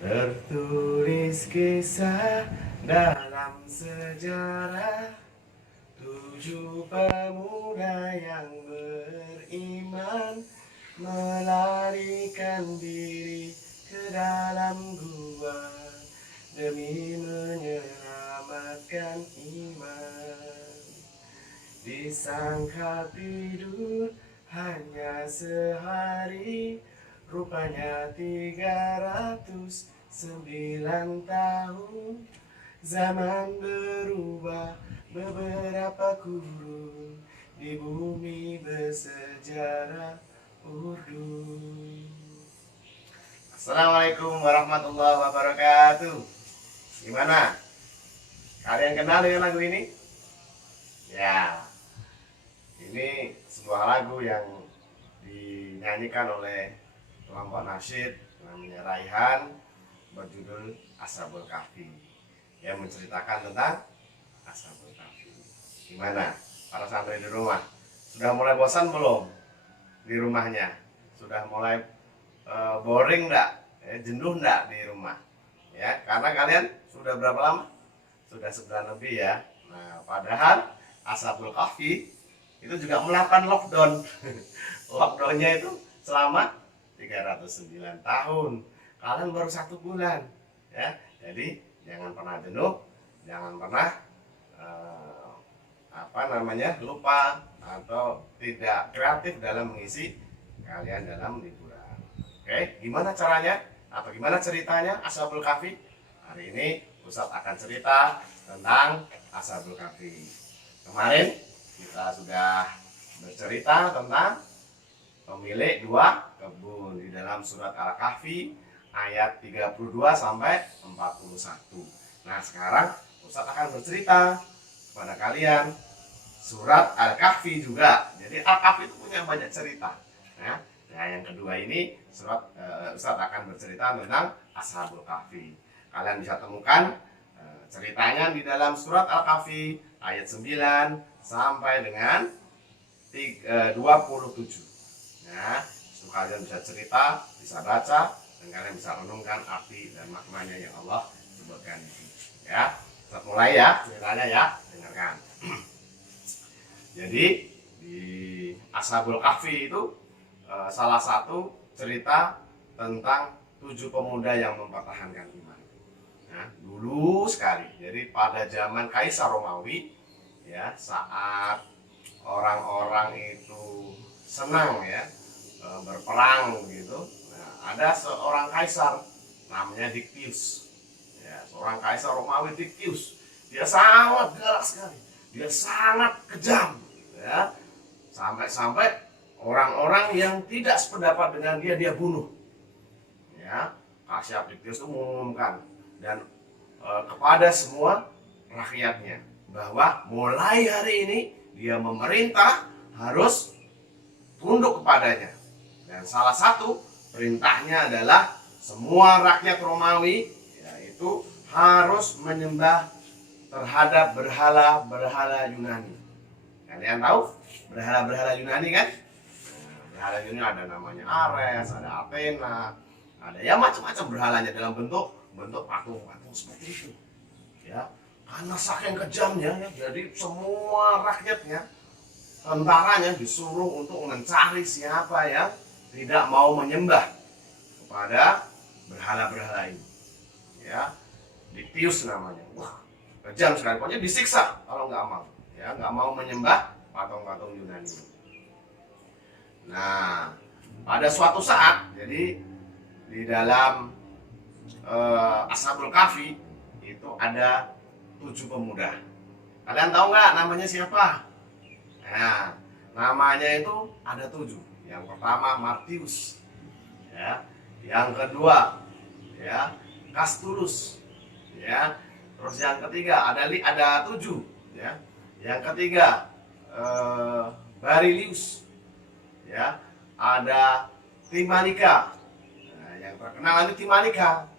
Tertulis kisah dalam sejarah, tujuh pemuda yang beriman melarikan diri ke dalam gua demi menyelamatkan iman. Disangka tidur hanya sehari, rupanya 309 tahun. Zaman berubah, beberapa kurun, di bumi bersejarah Urdu. Assalamualaikum warahmatullahi wabarakatuh. Gimana? Kalian kenal dengan lagu ini? Ya, ini sebuah lagu yang dinyanyikan oleh kelompok nasyid namanya Raihan, berjudul Ashabul Kahfi, yang menceritakan tentang Ashabul Kahfi. Gimana para santri di rumah? Sudah mulai bosan belum di rumahnya? Sudah mulai boring enggak? Jenuh enggak di rumah? Ya, karena kalian sudah berapa lama? Sudah sebulan lebih ya. Nah, padahal Ashabul Kahfi itu juga melakukan lockdown. Lockdownnya itu selama 309 tahun. Kalian baru 1 bulan, ya. Jadi jangan pernah jenuh, jangan pernah lupa atau tidak kreatif dalam mengisi kalian dalam liburan. Oke, gimana caranya atau gimana ceritanya Ashabul Kahfi? Hari ini Ustadz akan cerita tentang Ashabul Kahfi. Kemarin kita sudah bercerita tentang pemilik 2 kebun di dalam surat Al-Kahfi ayat 32 sampai 41. Nah, sekarang Ustadz akan bercerita kepada kalian surat Al-Kahfi juga. Jadi Al-Kahfi itu punya banyak cerita. Nah, yang kedua ini surat Ustadz akan bercerita tentang Ashabul Kahfi. Kalian bisa temukan ceritanya di dalam surat Al-Kahfi ayat 9 sampai dengan 27. Nah, kalian bisa cerita, bisa baca, dan kalian bisa renungkan arti dan maknanya yang Allah sebutkan di sini. Ya, kita mulai ya ceritanya ya, dengarkan. Jadi di Ashabul Kahfi itu salah satu cerita tentang 7 pemuda yang mempertahankan iman. Nah, dulu sekali, jadi pada zaman Kaisar Romawi, ya, saat orang-orang itu senang ya berperang begitu. Nah, ada seorang kaisar namanya Dictius, ya, seorang kaisar Romawi Dictius. Dia sangat galak sekali, dia sangat kejam, ya, sampai-sampai orang-orang yang tidak sependapat dengan dia bunuh. Ya, Kaisar Dictius itu mengumumkan dan kepada semua rakyatnya bahwa mulai hari ini dia memerintah harus tunduk kepadanya. Dan salah satu perintahnya adalah semua rakyat Romawi yaitu harus menyembah terhadap berhala-berhala Yunani. Kalian tahu berhala-berhala Yunani kan? Berhala Yunani ada namanya Ares, ada Athena, ada ya macam-macam berhalanya dalam bentuk patung-patung seperti itu. Ya, karena saking kejamnya ya, jadi semua rakyatnya, tentaranya disuruh untuk mencari siapa yang tidak mau menyembah kepada berhala-berhala ini. Ya, Dictius namanya. Wah, kejam sekali. Pokoknya disiksa kalau nggak mau. Ya, nggak mau menyembah patung-patung Yunani. Nah, pada suatu saat, jadi di dalam Ashabul Kahfi itu ada 7 pemuda. Kalian tahu nggak namanya siapa? Nah, namanya itu ada 7. Yang pertama Martius, ya. Yang kedua, ya, Castulus, ya. Terus yang ketiga ada 7, ya. Yang ketiga Barilius, ya. Ada Timanica. Nah, yang terkenal ini Timanica.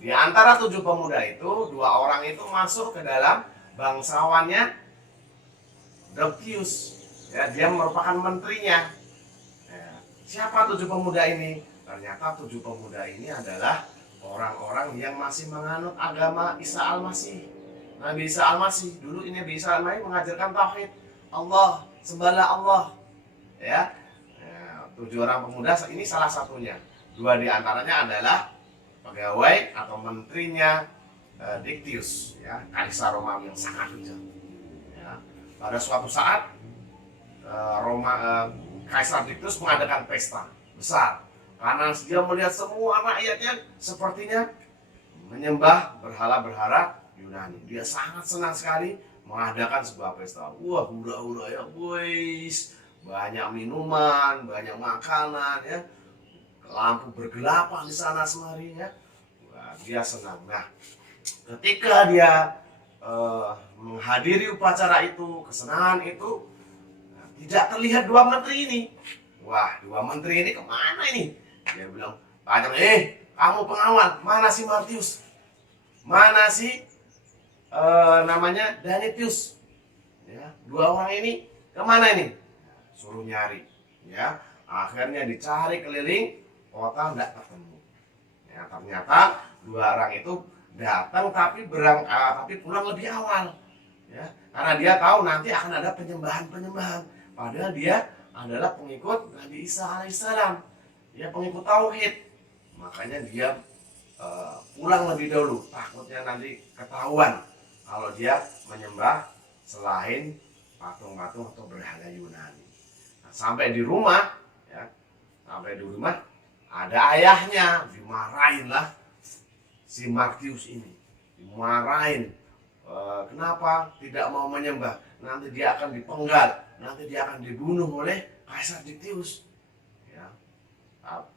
Di antara 7 pemuda itu, 2 orang itu masuk ke dalam bangsawannya Dictius. Ya, dia merupakan menterinya. Ya, siapa 7 pemuda ini? Ternyata 7 pemuda ini adalah orang-orang yang masih menganut agama Isa Al-Masih. Nabi Isa Al-Masih, dulu ini Nabi Isa Al-Masih mengajarkan tauhid. Allah, sembahlah Allah. Ya. 7 orang pemuda ini salah satunya. 2 di antaranya adalah pegawai atau menterinya Dictius, ya, kaisar Romawi yang sangat kejam. Ya. Pada suatu saat Kaisar Dictius mengadakan pesta besar karena dia melihat semua rakyatnya sepertinya menyembah berhala-berhala Yunani. Dia sangat senang sekali mengadakan sebuah pesta. Wah, hura-hura ya, boys. Banyak minuman, banyak makanan, ya. Lampu bergelapan di sana semari, ya. Wah, dia senang. Nah, ketika dia menghadiri upacara itu, kesenangan itu, tidak terlihat 2 menteri ini. Wah, 2 menteri ini kemana ini? Dia bilang, tanya, kamu pengawal, mana si Martius? Mana si namanya Danitius? Ya, 2 orang ini kemana ini? Suruh nyari. Ya, akhirnya dicari keliling kota, tidak ketemu. Ya, ternyata 2 orang itu datang tapi pulang lebih awal. Ya, karena dia tahu nanti akan ada penyembahan-penyembahan. Padahal dia adalah pengikut Nabi Isa alaihissalam, dia pengikut tauhid. Makanya dia pulang lebih dahulu, takutnya nanti ketahuan kalau dia menyembah selain patung-patung atau berhala Yunani. Nah, sampai di rumah, ya, ada ayahnya, dimarahin lah si Martius ini, dimarahin. Kenapa tidak mau menyembah? Nanti dia akan dipenggal, nanti dia akan dibunuh oleh Kaisar Dictius. Ya.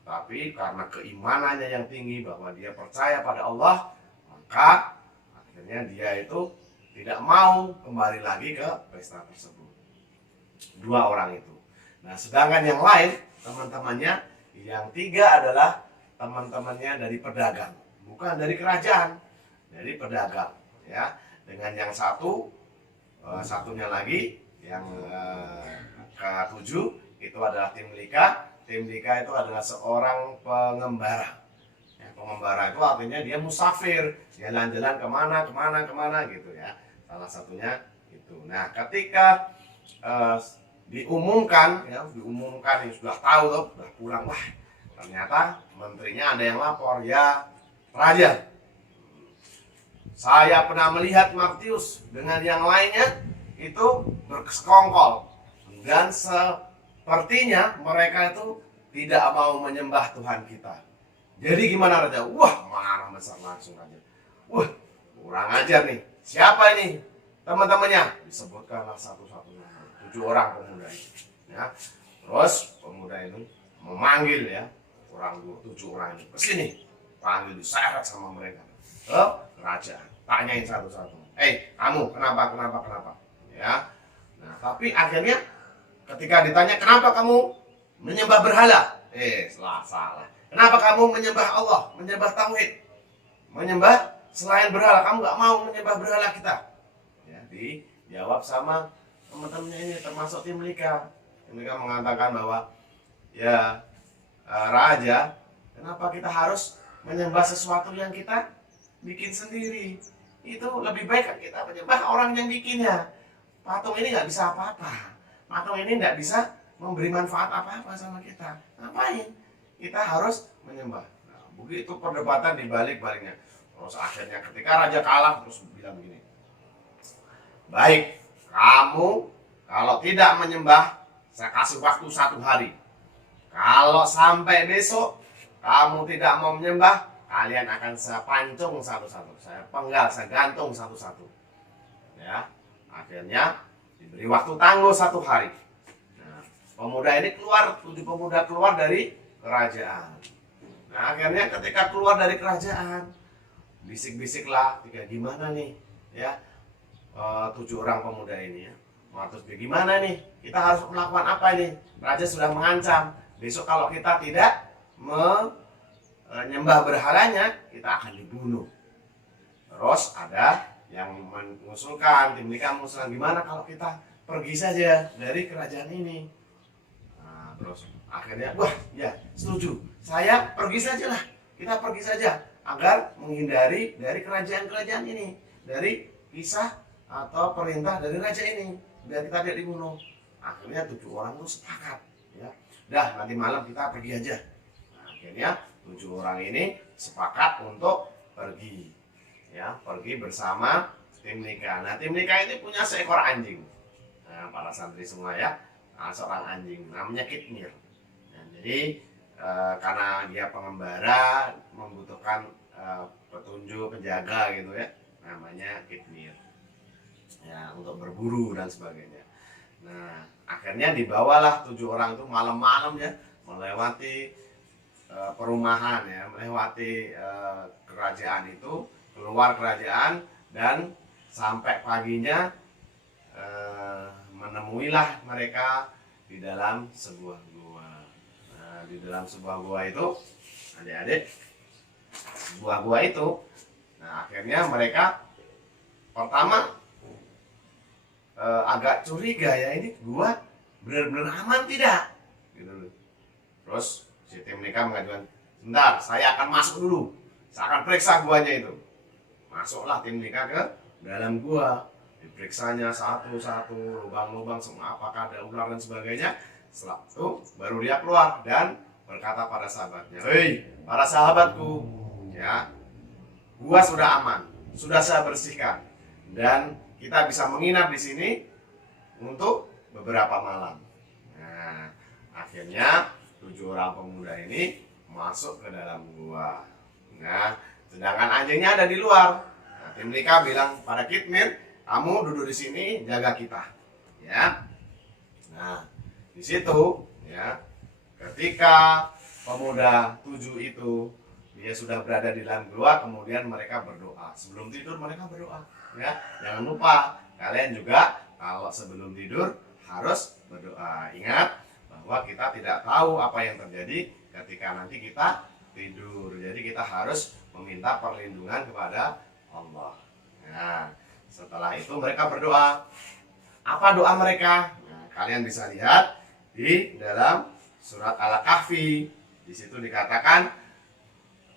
Tapi karena keimanannya yang tinggi bahwa dia percaya pada Allah, maka akhirnya dia itu tidak mau kembali lagi ke pesta tersebut. 2 orang itu. Nah, sedangkan yang lain, teman-temannya, yang 3 adalah teman-temannya dari pedagang, bukan dari kerajaan, dari pedagang. Ya. Dengan yang satunya lagi yang ke-7 itu adalah tim Lika. Tim Lika itu adalah seorang pengembara. Ya, pengembara itu artinya dia musafir, jalan-jalan kemana gitu ya. Salah satunya itu. Nah, ketika diumumkan yang sudah tahu loh, sudah pulang, wah ternyata menterinya ada yang lapor, ya Raja, saya pernah melihat Martius dengan yang lainnya itu bersekongkol dan sepertinya mereka itu tidak mau menyembah Tuhan kita. Jadi gimana Raja? Wah, marah besar langsung Raja. Wah, kurang ajar nih. Siapa ini teman-temannya? Disebutkanlah satu-satunya 7 orang pemuda ini. Ya. Terus pemuda itu memanggil ya 7 orang ini. Kesini, panggil, diseret sama mereka ke kerajaan. Tanyain satu-satu. Kamu kenapa? Ya. Nah, tapi akhirnya ketika ditanya kenapa kamu menyembah berhala? Salah. Kenapa kamu menyembah Allah, menyembah tauhid, menyembah selain berhala? Kamu nggak mau menyembah berhala kita? Ya, dijawab sama teman-temannya ini, termasuk tim Lika. Mereka mengatakan bahwa ya Raja, kenapa kita harus menyembah sesuatu yang kita bikin sendiri? Itu lebih baik kan kita menyembah orang yang bikinnya. Patung ini nggak bisa apa-apa. Patung ini nggak bisa memberi manfaat apa-apa sama kita. Ngapain? Kita harus menyembah. Nah, begitu perdebatan dibalik-baliknya. Terus akhirnya ketika Raja kalah, terus bilang begini, baik, kamu kalau tidak menyembah, saya kasih waktu 1 hari. Kalau sampai besok kamu tidak mau menyembah, kalian akan saya pancung satu-satu, saya penggal, saya gantung satu-satu. Ya, akhirnya diberi waktu tangguh 1 hari. Nah, pemuda ini 7 pemuda keluar dari kerajaan. Nah, akhirnya ketika keluar dari kerajaan, bisik-bisiklah, gimana nih, ya 7 orang pemuda ini ya. Terus gimana nih? Kita harus melakukan apa ini? Raja sudah mengancam, besok kalau kita tidak menyembah berhalanya, kita akan dibunuh. Terus ada yang mengusulkan, tim Lika mengusulkan, gimana kalau kita pergi saja dari kerajaan ini? Nah, terus akhirnya, wah ya setuju, saya pergi saja lah, kita pergi saja. agar menghindari dari kerajaan-kerajaan ini, dari kisah atau perintah dari raja ini, biar kita tidak dibunuh. Akhirnya 7 orang itu sepakat, ya, dah nanti malam kita pergi aja. Nah, akhirnya 7 orang ini sepakat untuk pergi, ya, pergi bersama tim nikah. Nah, tim nikah ini punya seekor anjing. Nah, para santri semua ya, seorang anjing namanya Kitmir. Nah, jadi karena dia pengembara membutuhkan petunjuk, penjaga gitu ya, namanya Kitmir, ya, untuk berburu dan sebagainya. Nah, akhirnya dibawalah 7 orang itu malam-malam ya, melewati perumahan ya, melewati kerajaan itu, keluar kerajaan, dan sampai paginya menemuilah mereka di dalam sebuah gua. Nah, di dalam sebuah gua itu, adik-adik, sebuah gua itu, nah akhirnya mereka pertama agak curiga, ya, ini gua benar-benar aman tidak? Gitu loh. Terus si tim nikah mengajukan, sebentar, saya akan masuk dulu, saya akan periksa guanya itu. Masuklah tim nikah ke dalam gua, diperiksanya satu-satu, lubang-lubang semua, apakah ada ular dan sebagainya. Setelah itu baru dia keluar dan berkata pada sahabatnya, hei para sahabatku, ya, gua sudah aman, sudah saya bersihkan, dan kita bisa menginap di sini untuk beberapa malam. Nah, akhirnya 7 orang pemuda ini masuk ke dalam gua. Nah, sedangkan anjingnya ada di luar. Nah, tim nikah bilang pada Kitmir, kamu duduk di sini jaga kita, ya. Nah, di situ, ya, ketika pemuda 7 itu dia sudah berada di dalam gua, kemudian mereka berdoa. Sebelum tidur mereka berdoa, ya. Jangan lupa kalian juga kalau sebelum tidur harus berdoa. Ingat bahwa kita tidak tahu apa yang terjadi ketika nanti kita tidur. Jadi kita harus meminta perlindungan kepada Allah. Nah, setelah itu mereka berdoa. Apa doa mereka? Nah, kalian bisa lihat di dalam surat Al-Kahfi. Di situ dikatakan,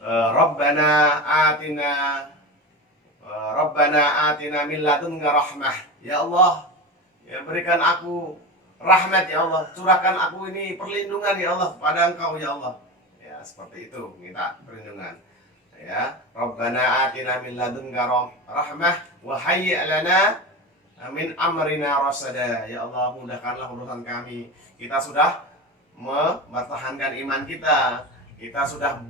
Rabbana atina min ladunka rahmah. Ya Allah, ya, berikan aku rahmat ya Allah, curahkan aku ini perlindungan ya Allah pada Engkau ya Allah. Ya, seperti itu, minta perlindungan. Ya, Rabbana atina min ladunka rahmah wa hayyi' lana min amrina rasada. Ya Allah, mudahkanlah urusan kami. Kita sudah mempertahankan iman kita. Kita sudah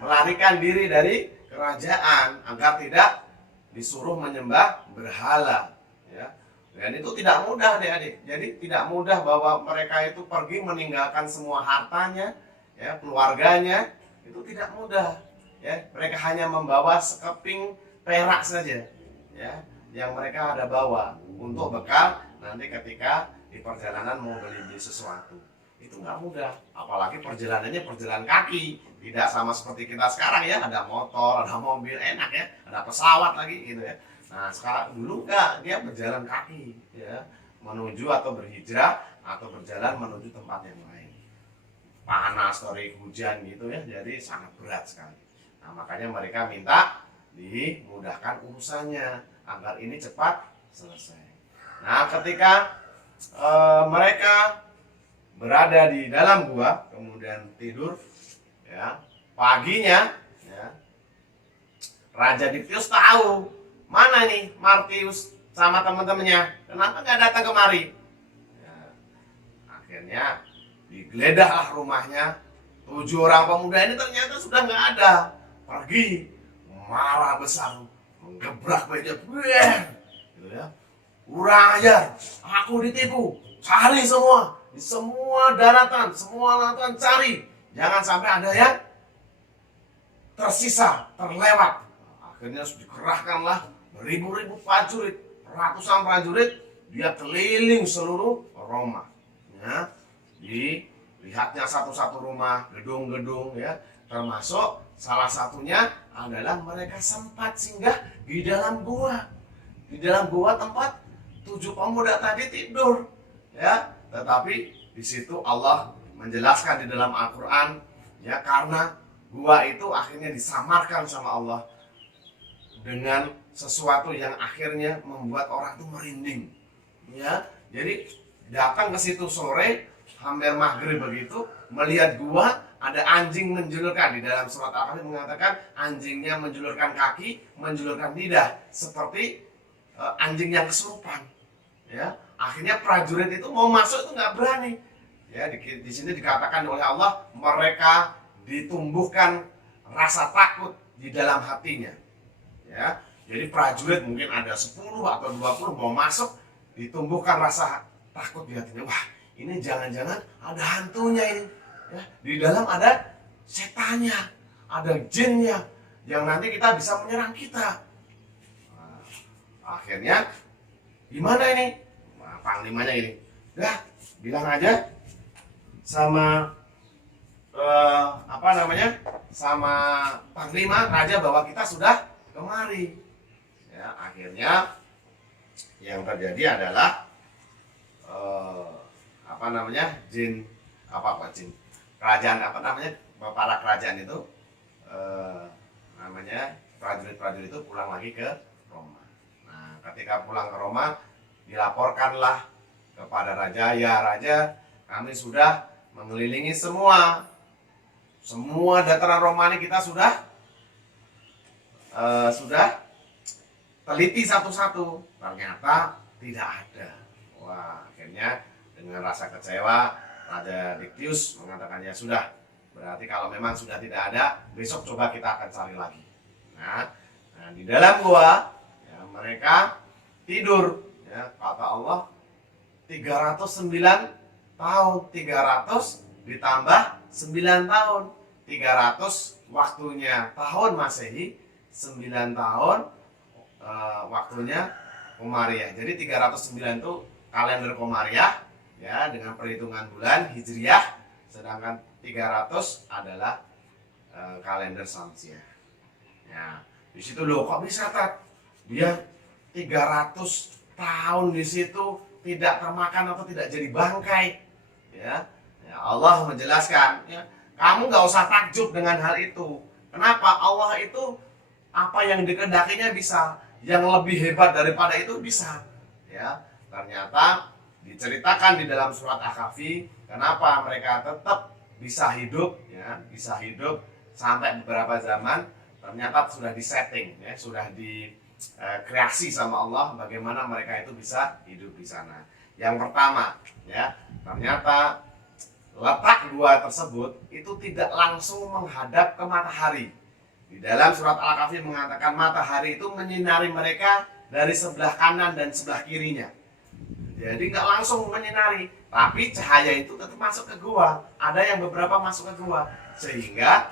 melarikan diri dari kerajaan agar tidak disuruh menyembah berhala, ya. Dan itu tidak mudah, adik-adik. Jadi tidak mudah bahwa mereka itu pergi meninggalkan semua hartanya, ya, keluarganya. Itu tidak mudah, ya. Mereka hanya membawa sekeping perak saja, ya, yang mereka ada bawa untuk bekal nanti ketika di perjalanan mau beli sesuatu. Itu nggak mudah, apalagi perjalanannya perjalanan kaki, tidak sama seperti kita sekarang ya, ada motor, ada mobil, enak ya, ada pesawat lagi gitu ya. Nah, sekarang dulu enggak, dia berjalan kaki ya, menuju atau berhijrah atau berjalan menuju tempat yang lain. Panas, terik, hujan gitu ya, jadi sangat berat sekali. Nah, makanya mereka minta dimudahkan urusannya agar ini cepat selesai. Nah, ketika mereka berada di dalam gua, kemudian tidur, ya, paginya, ya, Raja Dictys tahu mana nih Martius sama teman-temannya, kenapa nggak datang kemari. Ya, akhirnya digeledah rumahnya. 7 orang pemuda ini ternyata sudah nggak ada, pergi, marah besar, menggebrak meja, gitu ya, kurang ajar, aku ditipu, cari semua, di semua daratan, semua lautan cari, jangan sampai ada yang tersisa, terlewat. Akhirnya dikerahkanlah beribu-ribu prajurit, ratusan prajurit, dia keliling seluruh Roma. Ya, dilihatnya satu-satu rumah, gedung-gedung, ya, termasuk salah satunya adalah mereka sempat singgah di dalam gua. Di dalam gua tempat 7 pemuda tadi tidur, ya. Tetapi di situ Allah menjelaskan di dalam Al-Quran, ya, karena gua itu akhirnya disamarkan sama Allah dengan sesuatu yang akhirnya membuat orang itu merinding. Ya, jadi datang ke situ sore, hampir maghrib begitu, melihat gua ada anjing menjulurkan. Di dalam surat Al-Kahfi mengatakan anjingnya menjulurkan kaki, menjulurkan lidah seperti anjing yang kesurupan. Ya, akhirnya prajurit itu mau masuk itu nggak berani. Ya, di sini dikatakan oleh Allah mereka ditumbuhkan rasa takut di dalam hatinya. Ya, jadi prajurit mungkin ada 10 atau 20 mau masuk, ditumbuhkan rasa takut di hatinya. Wah, ini jangan-jangan ada hantunya ini. Ya, di dalam ada setannya, ada jinnya yang nanti kita bisa menyerang kita. Nah, akhirnya gimana ini? Nah, panglimanya ini, dah bilang aja sama sama panglima raja bahwa kita sudah kemari. Ya, akhirnya yang terjadi adalah jin kerajaan para kerajaan itu prajurit-prajurit itu pulang lagi ke Roma. Nah, ketika pulang ke Roma dilaporkanlah kepada raja, ya raja, kami sudah mengelilingi semua dataran Roma ini, kita sudah teliti satu-satu, ternyata tidak ada. Wah, akhirnya dengan rasa kecewa Raja Dictius mengatakan, ya sudah, berarti kalau memang sudah tidak ada, besok coba kita akan cari lagi. Nah di dalam gua ya, mereka tidur, ya, kata Allah 309 tahun, 300 ditambah 9 tahun, 300 waktunya tahun Masehi, 9 tahun waktunya Komariah. Jadi 309 itu kalender Komariah, ya, dengan perhitungan bulan Hijriah, sedangkan 300 adalah kalender Syamsiah. Ya, di situ loh, kok bisa dia 300 tahun di situ tidak termakan atau tidak jadi bangkai. Ya, Allah menjelaskan, ya, kamu nggak usah takjub dengan hal itu. Kenapa? Allah itu apa yang dikehendakinya bisa, yang lebih hebat daripada itu bisa. Ya, ternyata diceritakan di dalam surat Al-Kahfi kenapa mereka tetap bisa hidup, ya, bisa hidup sampai beberapa zaman. Ternyata sudah disetting, ya, sudah dikreasi sama Allah bagaimana mereka itu bisa hidup di sana. Yang pertama, ya, ternyata letak gua tersebut itu tidak langsung menghadap ke matahari. Di dalam surat Al-Kahfi mengatakan matahari itu menyinari mereka dari sebelah kanan dan sebelah kirinya. Jadi nggak langsung menyinari, tapi cahaya itu tetap masuk ke gua. Ada yang beberapa masuk ke gua, sehingga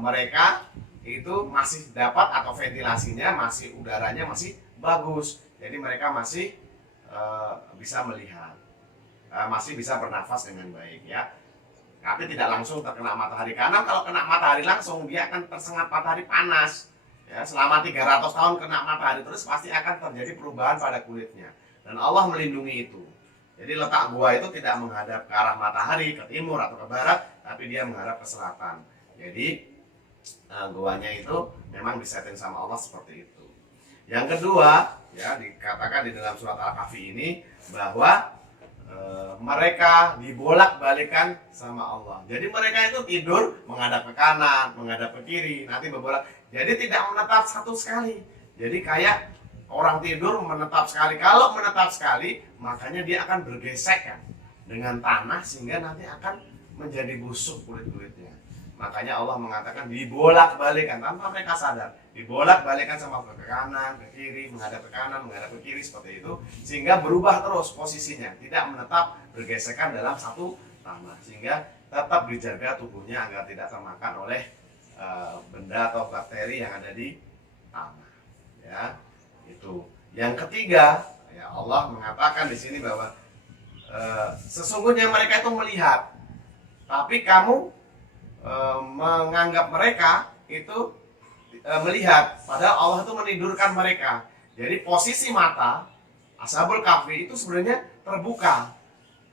mereka itu masih dapat, atau ventilasinya masih, udaranya masih bagus. Jadi mereka masih bisa melihat, masih bisa bernafas dengan baik, ya. Tapi tidak langsung terkena matahari, karena kalau kena matahari langsung dia akan tersengat matahari panas. Ya, selama 300 tahun kena matahari terus pasti akan terjadi perubahan pada kulitnya. Dan Allah melindungi itu. Jadi letak gua itu tidak menghadap ke arah matahari, ke timur atau ke barat, tapi dia menghadap ke selatan. Jadi guanya itu memang disetting sama Allah seperti itu. Yang kedua, ya, dikatakan di dalam surat Al-Kahfi ini bahwa mereka dibolak-balikan sama Allah. Jadi mereka itu tidur menghadap ke kanan, menghadap ke kiri, nanti berbolak. Jadi tidak menetap satu sekali. Jadi kayak orang tidur menetap sekali. Kalau menetap sekali, makanya dia akan bergesekan dengan tanah sehingga nanti akan menjadi busuk kulit-kulitnya. Makanya Allah mengatakan dibolak-balikan tanpa mereka sadar. Dibolak-balikan sama ke kanan, ke kiri, menghadap ke kanan, menghadap ke kiri, seperti itu. Sehingga berubah terus posisinya, tidak menetap bergesekan dalam satu tanah. Sehingga tetap dijaga tubuhnya agar tidak termakan oleh benda atau bakteri yang ada di tanah. Ya, itu. Yang ketiga, ya, Allah mengatakan di sini bahwa sesungguhnya mereka itu melihat, tapi kamu menganggap mereka itu melihat, padahal Allah itu menidurkan mereka. Jadi posisi mata Ashabul Kahfi itu sebenarnya terbuka.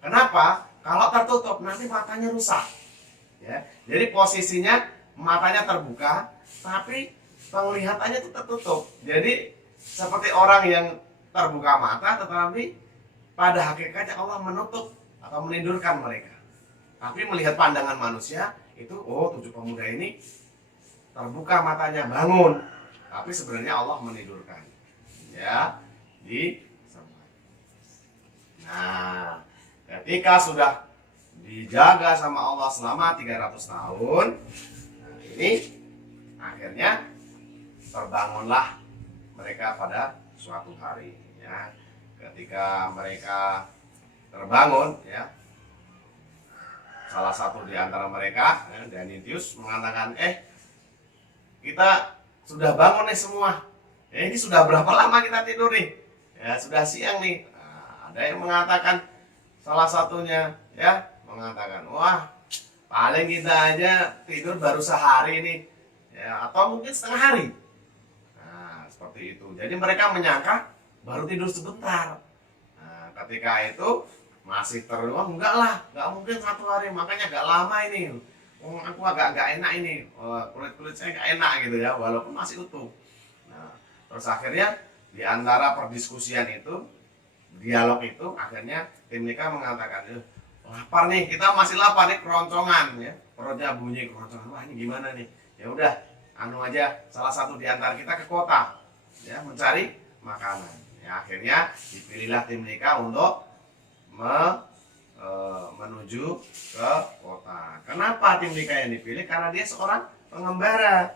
Kenapa? Kalau tertutup nanti matanya rusak. Ya, jadi posisinya matanya terbuka, tapi penglihatannya itu tertutup. Jadi seperti orang yang terbuka mata, tetapi pada hakikatnya Allah menutup atau menidurkan mereka. Tapi melihat pandangan manusia itu, oh 7 pemuda ini terbuka matanya, bangun. Tapi sebenarnya Allah menidurkan. Ya, di Nah, ketika sudah dijaga sama Allah selama 300 tahun, nah ini akhirnya terbangunlah mereka pada suatu hari, ya. Ketika mereka terbangun, ya, salah satu di antara mereka, ya, Dionysius mengatakan, kita sudah bangun nih semua. Ya, ini sudah berapa lama kita tidur nih? Ya, sudah siang nih. Ada yang mengatakan, salah satunya ya mengatakan, wah paling kita aja tidur baru sehari nih, ya, atau mungkin setengah hari. Nah seperti itu. Jadi mereka menyangka baru tidur sebentar. Nah ketika itu masih terus, enggak lah, enggak mungkin 1 hari, makanya agak lama ini. Aku agak enak ini, kulit saya enggak enak gitu ya, walaupun masih utuh. Nah terus akhirnya di antara perdiskusian itu, dialog itu, akhirnya tim nikah mengatakan, lapar nih, kita masih lapar nih, keroncongan ya, perutnya bunyi keroncongan, wah ini gimana nih, ya udah anu aja, salah satu di antara kita ke kota ya mencari makanan. Ya akhirnya dipilihlah tim nikah untuk menuju ke kota. Kenapa tim nikah yang dipilih? Karena dia seorang pengembara,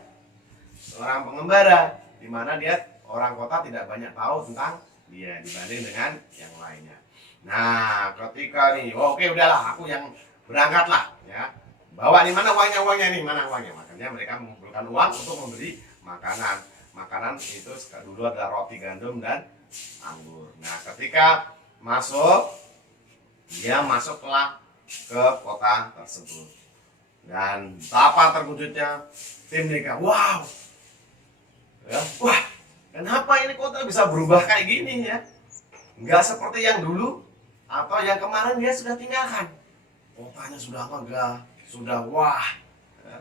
di mana dia orang kota tidak banyak tahu tentang dia dibanding dengan yang lainnya. Nah ketika nih, oke udahlah aku yang berangkat lah ya, bawa nih, mana uangnya nih, mana uangnya. Makanya mereka mengumpulkan uang untuk membeli makanan itu dulu adalah roti gandum dan anggur. Nah ketika dia masuklah ke kota tersebut, dan betapa terkejutnya tim nikah. Wow ya, wah kenapa ini kota bisa berubah kayak gini ya? Nggak seperti yang dulu atau yang kemarin dia sudah tinggalkan. Kotanya sudah megah, sudah wah. Ya.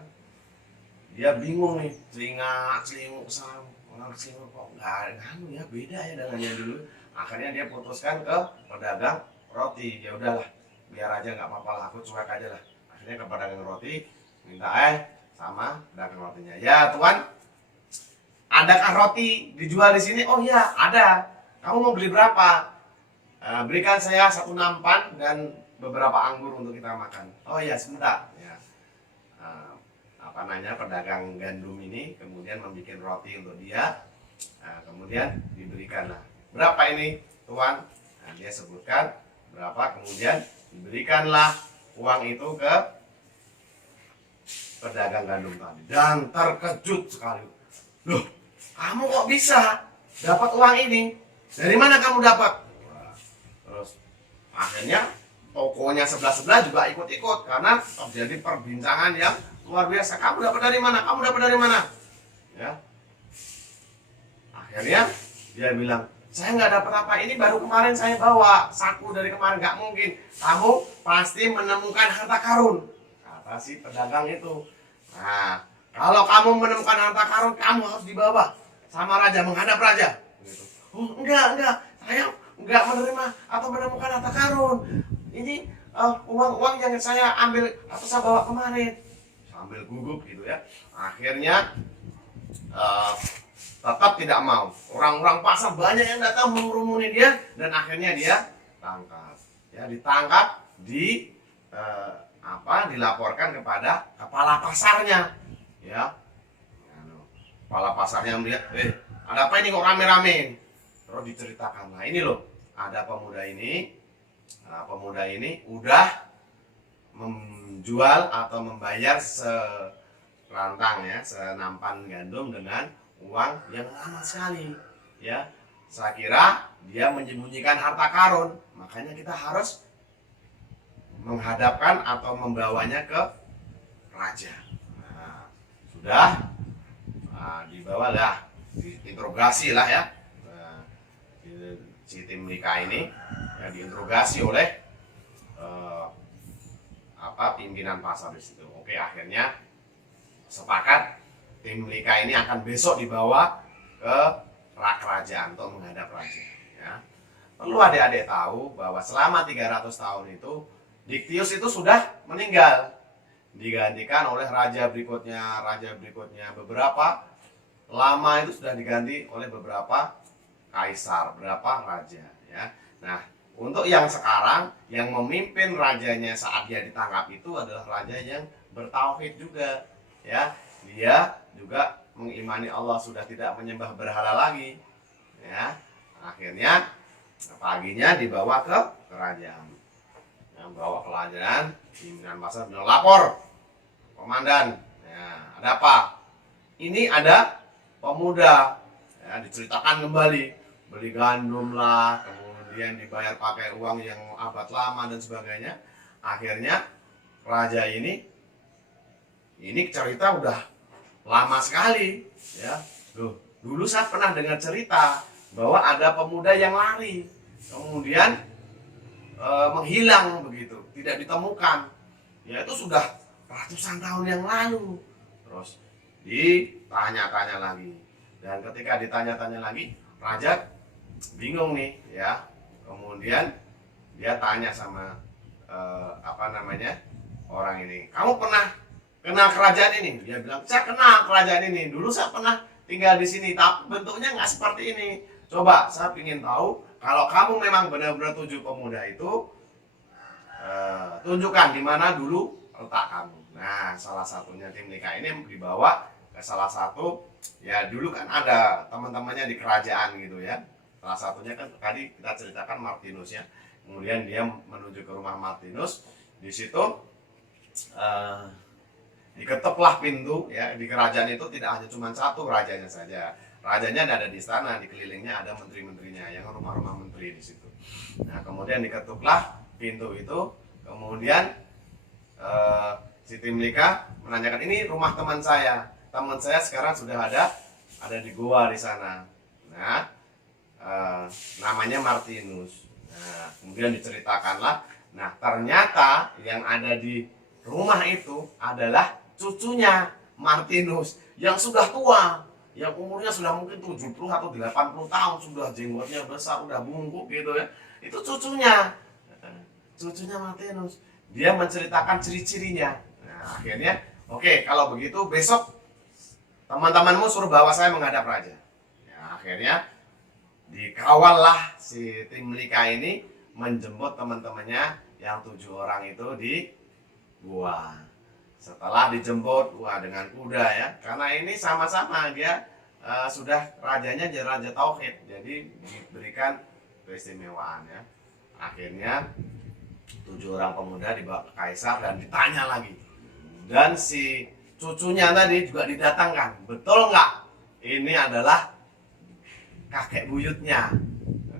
Dia bingung nih, celinguk kesana, orang celinguk kok nggak ya, beda ya dengan yang dulu. Akhirnya dia putuskan ke pedagang roti. Ya udahlah, biar aja nggak apa-apa lah, aku cuek aja lah. Akhirnya ke pedagang roti minta sama pedagang rotinya. Ya tuan, adakah roti dijual di sini? Oh iya, ada. Kamu mau beli berapa? Berikan saya 1 nampan dan beberapa anggur untuk kita makan. Oh iya, sebentar. Ya. Pedagang gandum ini kemudian membuat roti untuk dia. Kemudian diberikanlah. Berapa ini, tuan? Nah, dia sebutkan berapa. Kemudian diberikanlah uang itu ke pedagang gandum tadi. Dan terkejut sekali. Loh, kamu kok bisa dapat uang ini? Dari mana kamu dapat? Terus akhirnya tokonya sebelah-sebelah juga ikut-ikut karena terjadi perbincangan yang luar biasa. Kamu dapat dari mana? Kamu dapat dari mana? Ya. Akhirnya dia bilang, saya nggak dapat apa, ini baru kemarin saya bawa saku dari kemarin. Nggak mungkin, kamu pasti menemukan harta karun, kata si pedagang itu. Nah, kalau kamu menemukan harta karun, kamu harus dibawa sama raja, menghadap raja. Gitu. Oh enggak, saya enggak menerima atau menemukan harta karun. Ini uang yang saya ambil atau saya bawa kemarin. Sambil gugup gitu ya. Akhirnya tetap tidak mau. Orang-orang pasar banyak yang datang mengurumuni dia, dan akhirnya dia tangkap. Ya, ditangkap, dilaporkan kepada kepala pasarnya. Ya. Kepala pasarnya melihat, ada apa ini kok rame-rame? Terus diceritakan, nah ini loh, ada pemuda ini udah menjual atau membayar serantang ya, senampan gandum dengan uang yang lama sekali. Ya, saya kira dia menyembunyikan harta karun, makanya kita harus menghadapkan atau membawanya ke raja. Nah, sudah dibawalah, diinterogasi lah ya. Si tim nikah ini ya, diinterogasi oleh pimpinan pasar di situ. Oke, akhirnya sepakat tim Lika ini akan besok dibawa ke rak kerajaan untuk menghadap raja. Ya. Perlu adik-adik tahu bahwa selama 300 tahun itu Dictius itu sudah meninggal, digantikan oleh raja berikutnya. Beberapa lama itu sudah diganti oleh beberapa kaisar, beberapa raja. Ya. Nah, untuk yang sekarang yang memimpin rajanya saat dia ditangkap itu adalah raja yang bertauhid juga. Ya, dia juga mengimani Allah, sudah tidak menyembah berhala lagi. Ya, akhirnya paginya dibawa ke kerajaan. Yang bawa ke kerajaan, pimpinan pasar bilang, lapor, komandan. Ya, ada apa? Ini ada pemuda. Ya, diceritakan kembali, beli gandum lah, kemudian dibayar pakai uang yang abad lama dan sebagainya. Akhirnya raja ini cerita udah lama sekali, ya. Loh, dulu saya pernah dengar cerita bahwa ada pemuda yang lari, kemudian menghilang begitu, tidak ditemukan. Ya itu sudah ratusan tahun yang lalu. Terus ditanya-tanya lagi, dan ketika ditanya-tanya lagi, raja bingung nih, ya. Kemudian dia tanya sama orang ini, kamu pernah kenal kerajaan ini? Dia bilang, saya kenal kerajaan ini, dulu saya pernah tinggal di sini, tapi bentuknya nggak seperti ini. Coba saya ingin tahu, kalau kamu memang benar-benar 7 pemuda itu, tunjukkan di mana dulu letak kamu. Nah, salah satunya tim Lika ini dibawa ke salah satu, ya dulu kan ada teman-temannya di kerajaan gitu ya. Salah satunya kan tadi kita ceritakan Martinus ya. Kemudian dia menuju ke rumah Martinus. Di situ diketuklah pintu ya. Di kerajaan itu tidak hanya cuma satu rajanya saja. Rajanya ada di istana, di kelilingnya ada menteri-menterinya, yang rumah-rumah menteri di situ. Nah, kemudian diketuklah pintu itu, kemudian si tim Lika menanyakan, ini rumah teman saya sekarang sudah ada di gua di sana. Nah, namanya Martinus. Nah, kemudian diceritakanlah. Nah, ternyata yang ada di rumah itu adalah cucunya Martinus yang sudah tua, yang umurnya sudah mungkin 70 atau 80 tahun, sudah jenggotnya besar, sudah bungkuk gitu ya. Itu cucunya Martinus. Dia menceritakan ciri-cirinya. Nah, akhirnya, oke, kalau begitu besok teman-temanmu suruh bawa saya menghadap raja. Ya, akhirnya dikawallah si tim Lika ini menjemput teman-temannya yang 7 orang itu di gua. Setelah dijemput, dengan kuda ya, karena ini sama-sama dia sudah rajanya jadi raja tauhid, jadi diberikan keistimewaan ya. Akhirnya 7 orang pemuda dibawa ke kaisar dan ditanya lagi, dan si cucunya tadi juga didatangkan, betul nggak ini adalah kakek buyutnya?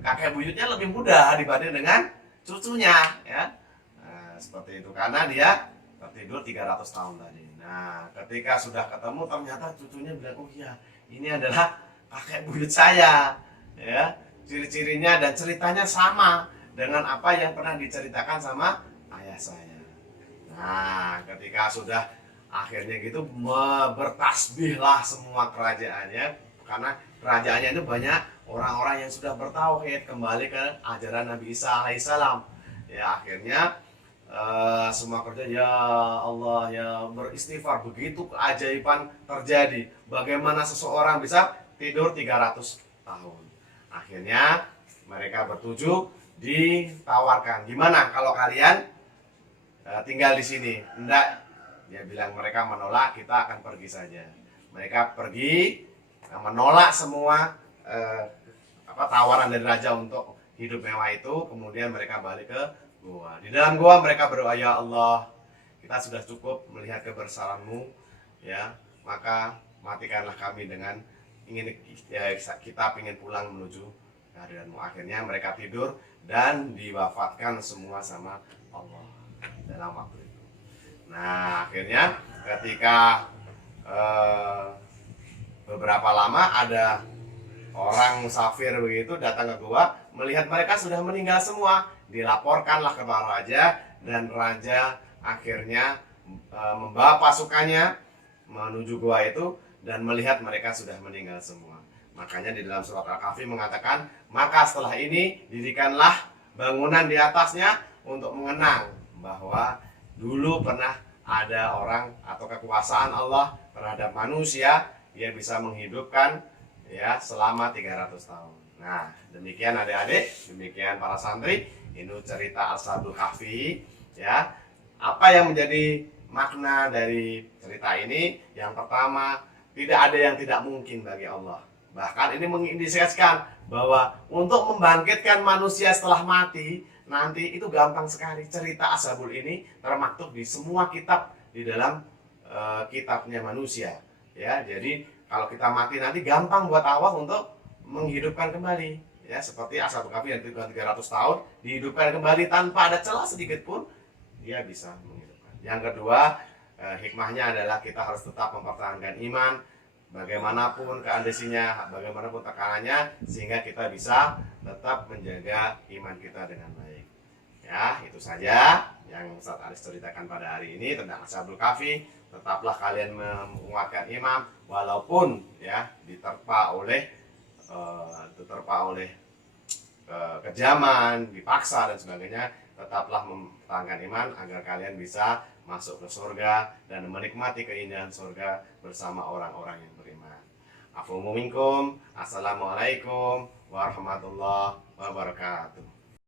Kakek buyutnya lebih muda dibanding dengan cucunya ya. Nah, seperti itu, karena dia tertidur 300 tahun tadi. Nah, ketika sudah ketemu ternyata cucunya bilang, oh iya, ini adalah kakek buyut saya ya. Ciri-cirinya dan ceritanya sama dengan apa yang pernah diceritakan sama ayah saya. Nah, ketika sudah akhirnya gitu, bertasbihlah semua kerajaannya, karena kerajaannya itu banyak orang-orang yang sudah bertauhid, kembali ke ajaran Nabi Isa alaihissalam. Ya, akhirnya semua kerja, ya Allah, ya beristighfar, begitu keajaiban terjadi. Bagaimana seseorang bisa tidur 300 tahun. Akhirnya mereka bertujuh ditawarkan, gimana kalau kalian tinggal di sini? Enggak, dia bilang, mereka menolak, kita akan pergi saja. Mereka pergi, menolak semua tawaran dari raja untuk hidup mewah itu. Kemudian mereka balik ke gua. Di dalam gua mereka berdoa, ya Allah, kita sudah cukup melihat kebesaran-Mu ya, maka matikanlah kami dengan kita ingin pulang menuju kehadiran-Mu. Akhirnya mereka tidur dan diwafatkan semua sama Allah dalam waktu itu. Nah, akhirnya ketika beberapa lama ada orang musafir begitu datang ke gua, melihat mereka sudah meninggal semua, dilaporkanlah kepada raja, dan raja akhirnya membawa pasukannya menuju gua itu dan melihat mereka sudah meninggal semua. Makanya di dalam surat Al-Kahfi mengatakan, maka setelah ini dirikanlah bangunan di atasnya untuk mengenang bahwa dulu pernah ada orang atau kekuasaan Allah terhadap manusia yang bisa menghidupkan ya selama 300 tahun. Nah, demikian adik-adik, demikian para santri, ini cerita Ashabul Kahfi ya. Apa yang menjadi makna dari cerita ini? Yang pertama, tidak ada yang tidak mungkin bagi Allah. Bahkan ini mengindikasikan bahwa untuk membangkitkan manusia setelah mati nanti itu gampang sekali. Cerita Ashabul ini termaktub di semua kitab di dalam kitabnya manusia. Ya, jadi kalau kita mati nanti gampang buat Allah untuk menghidupkan kembali. Ya, seperti Ashabul Kahfi yang 300 tahun dihidupkan kembali tanpa ada celah sedikit pun, dia bisa menghidupkan. Yang kedua, hikmahnya adalah kita harus tetap mempertahankan iman bagaimanapun kondisinya, bagaimanapun tekanannya, sehingga kita bisa tetap menjaga iman kita dengan baik. Ya, itu saja yang Ustaz Aris ceritakan pada hari ini tentang Ashabul Kahfi. Tetaplah kalian menguatkan iman walaupun ya diterpa oleh kejaman, dipaksa dan sebagainya. Tetaplah mempertahankan iman agar kalian bisa masuk ke surga dan menikmati keindahan surga bersama orang-orang yang beriman. Afu minkum. Assalamualaikum warahmatullahi wabarakatuh.